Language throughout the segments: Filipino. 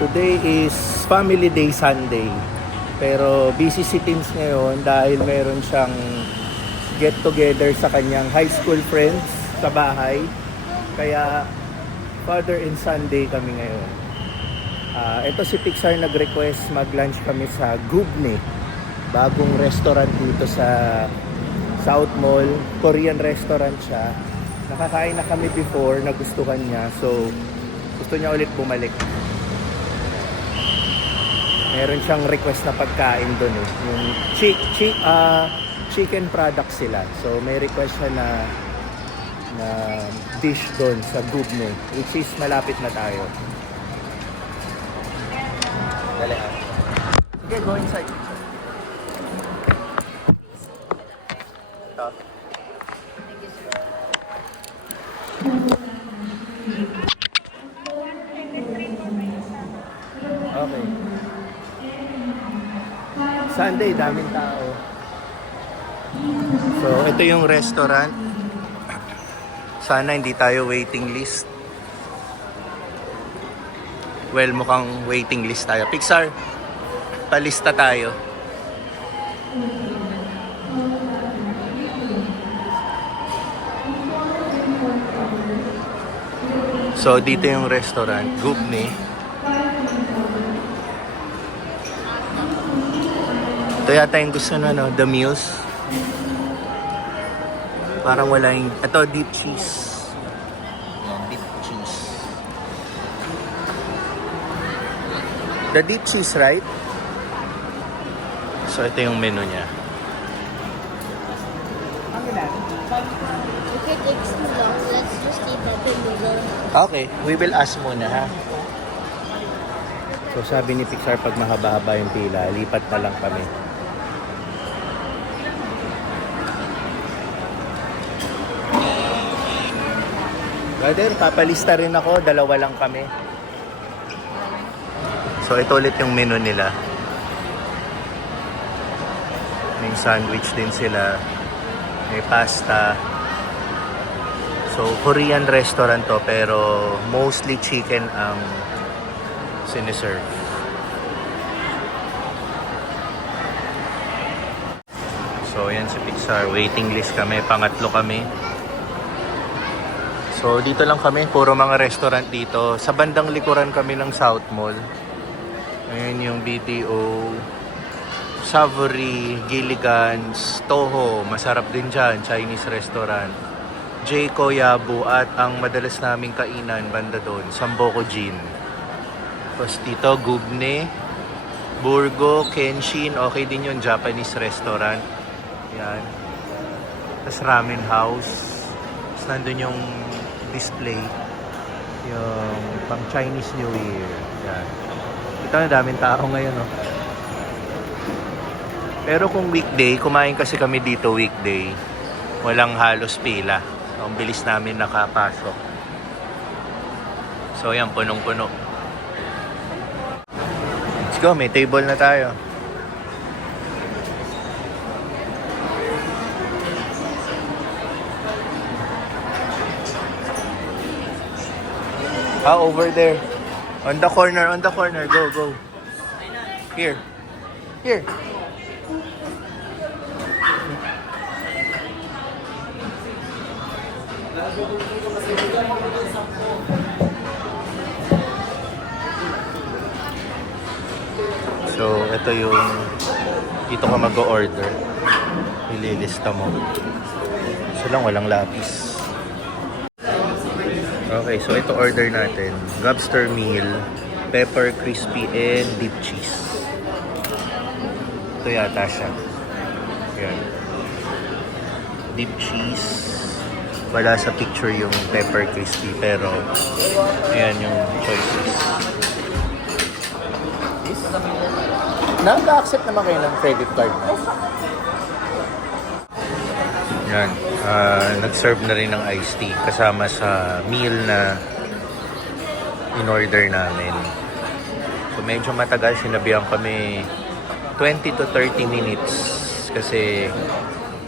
Today is Family Day Sunday. Pero busy si Teams ngayon dahil meron siyang get together sa kanyang high school friends sa bahay. Kaya Father and Sunday kami ngayon. Ito si Pixar nag-request mag-lunch kami sa Gubne. Bagong restaurant dito sa South Mall. Korean restaurant siya. Nakakain na kami before, nagustuhan niya. So gusto niya ulit bumalik. Meron siyang request na pagkain doon eh. Yung chicken product sila. So may request siya na dish doon sa Gubne, which is malapit na tayo. Dali ah. Sige, go inside. Ito. Okay. Sunday, daming tao. So, ito yung restaurant. Sana hindi tayo waiting list. Well, mukhang waiting list tayo. Pixar, palista tayo. So, dito yung restaurant, Gubne. Ito yata yung gusto na, no? The Muse. Parang wala yung... Ito, deep cheese. Yan, deep cheese. The deep cheese, right? So, ito yung menu niya. If it takes too long, let's just eat that noodle. Okay, we will ask muna, ha? So, sabi ni Pixar, pag mahaba-haba yung pila, lipat na lang kami. Brother, papalista rin ako. Dalawa lang kami. So, ito ulit yung menu nila. May sandwich din sila. May pasta. So, Korean restaurant to, pero mostly chicken ang siniserve. So, yan si Pixar. Waiting list kami. Pangatlo kami. So, dito lang kami. Puro mga restaurant dito. Sa bandang likuran kami ng South Mall. Ayan yung BTO, Savory, Gilligan's, Toho. Masarap din dyan. Chinese restaurant. Jayco, Yabu. At ang madalas naming kainan, banda doon, Samboko Jin. Tapos dito, Gubne, Burgo, Kenshin. Okay din yung Japanese restaurant. Yan. Tapos Ramen House. Tapos nandun yung display, yung pang Chinese New Year. Yan. Ito na daming tao ngayon, no? Pero kung weekday, kumain kasi kami dito weekday, walang halos pila. So, ang bilis namin nakapasok. So yan, punong-puno. Let's go, may table na tayo. Over there. On the corner. Go, go. Here. So, ito yung dito ka mag-order. Ililista mo. So lang, walang lapis. Okay, so ito order natin. Lobster meal, pepper crispy, and deep cheese. Ito yata siya. Yan. Deep cheese. Wala sa picture yung pepper crispy, pero ayan yung choices. Naka-accept naman kayo ng credit card. Yan. Nag-serve na rin ng iced tea kasama sa meal na in-order namin. So medyo matagal, sinabihan kami 20 to 30 minutes kasi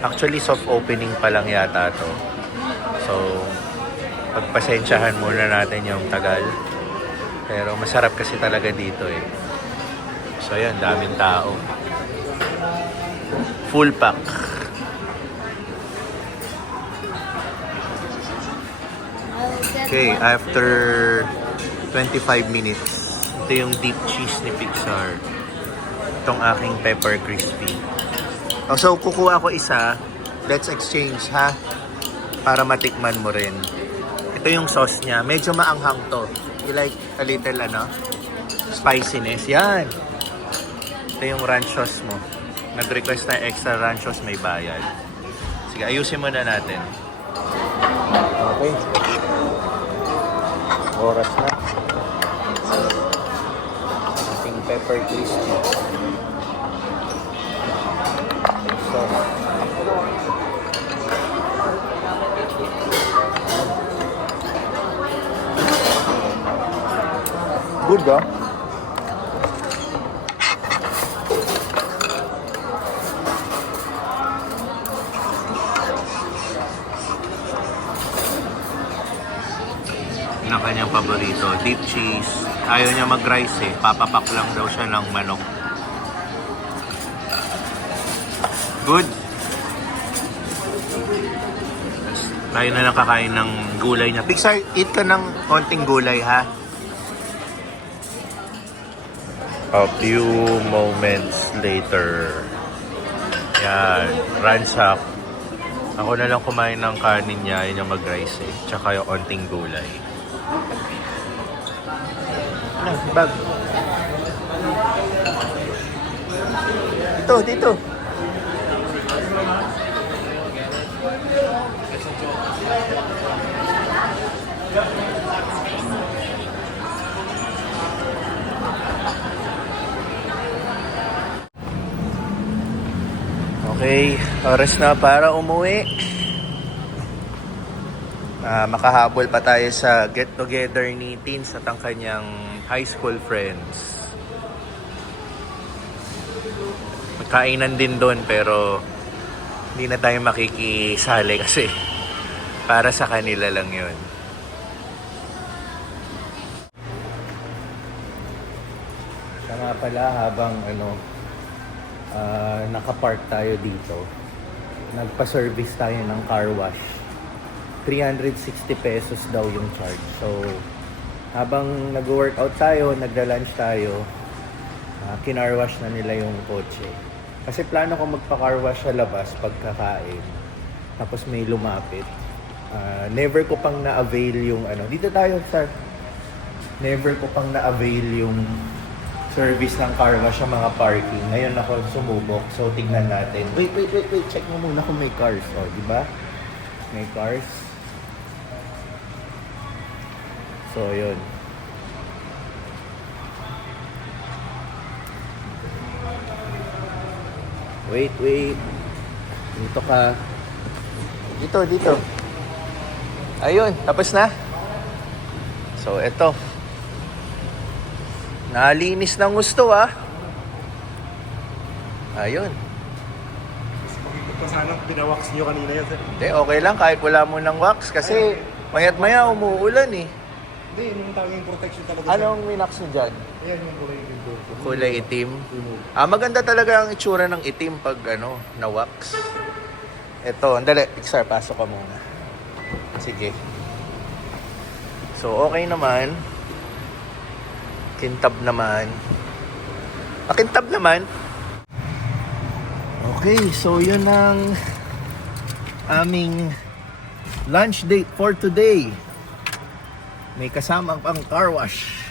actually soft opening pa lang yata to. So pagpasensyahan muna natin yung tagal. Pero masarap kasi talaga dito eh. So yan, daming tao. Full pack. I'll get Okay, one after 25 minutes, ito yung deep cheese ni Pixar. Itong aking pepper crispy. Oh, so, kukuha ko isa. Let's exchange, ha? Para matikman mo rin. Ito yung sauce niya. Medyo maanghang to. You like a little, spiciness. Yan. Ito yung ranch sauce mo. Nag-request na extra ranch sauce, may bayad. Sige, ayusin muna natin. Okay. Oras na. Ating pepper crispy. So, good ah. Na kanyang paborito, deep cheese. Ayaw niya mag-rice eh. Papapak lang daw siya ng manok. Good. Tayo na lang kakain ng gulay niya. Pixar, eat ka ng konting gulay ha. A few moments later. Yan, ransak. Ako na lang kumain ng kanin niya, yun yung mag-rice eh. Tsaka yung konting gulay. Bag. Dito. Okay, oras na para umuwi. Makahabol pa tayo sa get-together ni Teens at ang kanyang high school friends. Magkainan din doon pero hindi na tayo makikisali kasi para sa kanila lang yun. Siya nga pala habang nakapark tayo dito, nagpa-service tayo ng car wash. 360 pesos daw yung charge. So, habang nag-workout tayo, nagda-lunch tayo, kinar wash na nila yung kotse. Kasi plano ko magpa-car wash sa labas pagkakain. Tapos may lumapit. Never ko pang na-avail yung dito tayo sa never ko pang na-avail yung service ng car wash sa mga parking. Ngayon ako sumubok. So, tignan natin. Wait. Check mo muna kung may cars. O, di ba? May cars. So, yun. Wait. Dito ka. Dito. Ayun, tapos na. So, eto. Nalinis ng gusto, Ayun. Ito sana pinawax nyo kanina yan, sir. Hindi, okay lang kahit wala mo ng wax. Kasi mayat-maya umuulan eh. Hindi, yun yung tawaging protection talaga. Anong minax mo dyan? Ayan yung kulay yung door. Kulay itim. Maganda talaga ang itsura ng itim pag na-wax. Ito, andali. Pixar, pasok ka muna. Sige. So, okay naman. Kintab naman. Pakintab naman. Okay, so yun ang aming lunch date for today. May kasama pang car wash.